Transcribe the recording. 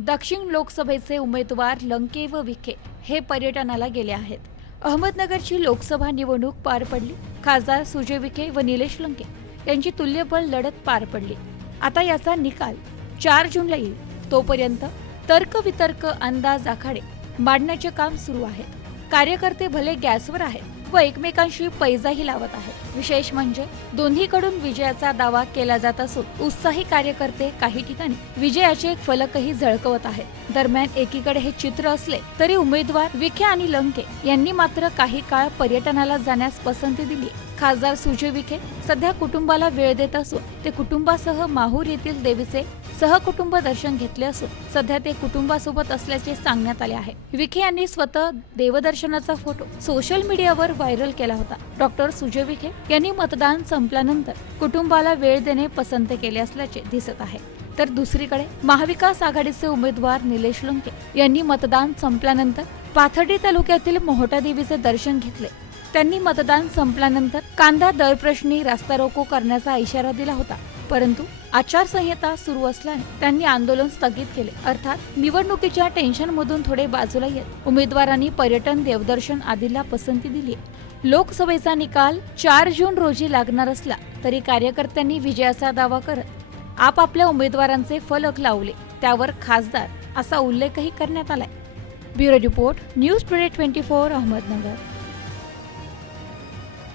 दक्षिण लोकसभेचे उमेदवार लंके व विखे हे पर्यटनाला गेले आहेत. अहमदनगरची लोकसभा निवडणूक पार पडली. खासदार सुजय विखे व निलेश लंके यांची तुल्यबळ लढत पार पडली. आता याचा निकाल चार जूनला येईल. तोपर्यंत तर्कवितर्क अंदाज आखाडे मांडण्याचे काम सुरू आहे. कार्यकर्ते भले गॅसवर आहेत व एकमेकांशी पैजाही लावत आहेत. विशेष म्हणजे दोन्हीकडून विजयाचा दावा केला जात असून उत्साही कार्यकर्ते काही ठिकाणी विजयाचे फलकही झळकवत आहेत. दरम्यान एकीकडे हे चित्र असले तरी उमेदवार विखे आणि लंके यांनी मात्र काही काळ पर्यटनाला जाण्यास पसंती दिली खासदार सुजय विखे सध्या कुटुंबाला वेळ देत असून ते कुटुंबासह माहूर येथील देवीचे सहकुटुंब दर्शन घेतले असून सध्या ते कुटुंबासोबत असल्याचे सांगण्यात आले आहे. विखे यांनी स्वतः देवदर्शनाचा फोटो सोशल मीडियावर व्हायरल केला होता. डॉक्टर सुजय विखे यांनी मतदान संपल्यानंतर कुटुंबाला वेळ देणे पसंत केले असल्याचे दिसत आहे. तर दुसरीकडे महाविकास आघाडीचे उमेदवार निलेश लुंके यांनी मतदान संपल्यानंतर पाथर्डी तालुक्यातील मोहटा देवीचे दर्शन घेतले. त्यांनी मतदान संपल्यानंतर कांदा दर प्रश्नी रास्ता रोको करण्याचा इशारा दिला होता. परंतु आचारसंहिता सुरू असल्याने त्यांनी आंदोलन स्थगित केले. अर्थात निवडणुकीच्या टेन्शन मधून थोडे बाजूला येत. उमेदवारांनी पर्यटन देवदर्शन आदीला पसंती दिली. लोकसभेचा निकाल चार जून रोजी लागणार असला तरी कार्यकर्त्यांनी विजयाचा दावा करत आपापल्या उमेदवारांचे फलक लावले. त्यावर खासदार असा उल्लेखही करण्यात आलाय. Bureau report news today twenty four Ahmednagar.